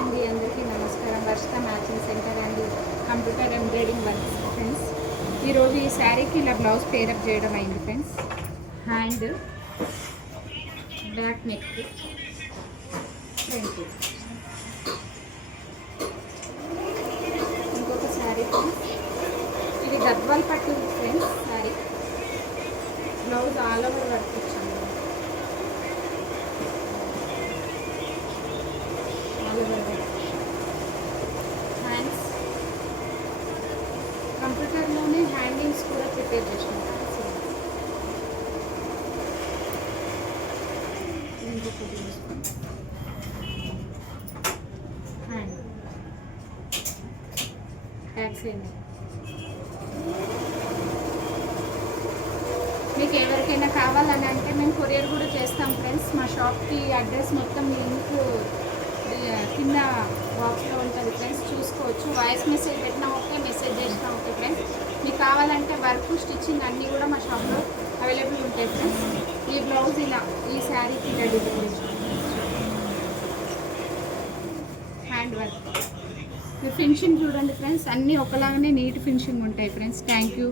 అండి, అందరికీ నమస్కారం. వర్షిత మ్యాచింగ్ సెంటర్ అండి, కంప్యూటర్ ఎంబ్రాయిడింగ్ వర్క్స్ ఫ్రెండ్స్. ఈరోజు ఈ శారీకి ఇలా బ్లౌజ్ పేరప్ చేయడం అయింది friends. Hand, back neck, front. ఇంకొక శారీ ఫ్రెండ్స్, ఇది గద్వాల్ పట్టు ఫ్రెండ్స్. Sari blouse all over work ఇచ్చాము. హ్యాండ్స్ కంప్యూటర్లోనే హ్యాండింగ్స్ కూడా ప్రిపేర్ చేసినాం. Hand back side. మీకు ఎవరికైనా కావాలని అంటే మేము కొరియర్ కూడా చేస్తాం ఫ్రెండ్స్. మా షాప్కి అడ్రస్ మొత్తం లింక్ కింద బాక్స్లో ఉంటుంది ఫ్రెండ్స్, చూసుకోవచ్చు. వాయిస్ మెసేజ్ పెట్టినా ఓకే, మెసేజ్ చేసినా ఓకే ఫ్రెండ్స్. మీకు కావాలంటే వర్క్, స్టిచ్చింగ్ అన్నీ కూడా మా షాప్లో అవైలబుల్ ఉంటాయి ఫ్రెండ్స్. ఈ బ్లౌజ్ ఇలా ఈ శారీకి ఇలా డిజైన్ హ్యాండ్ వర్క్. మీ ఫినిషింగ్ చూడండి ఫ్రెండ్స్, అన్నీ ఒకలాగానే నీట్ ఫినిషింగ్ ఉంటాయి ఫ్రెండ్స్. Thank you.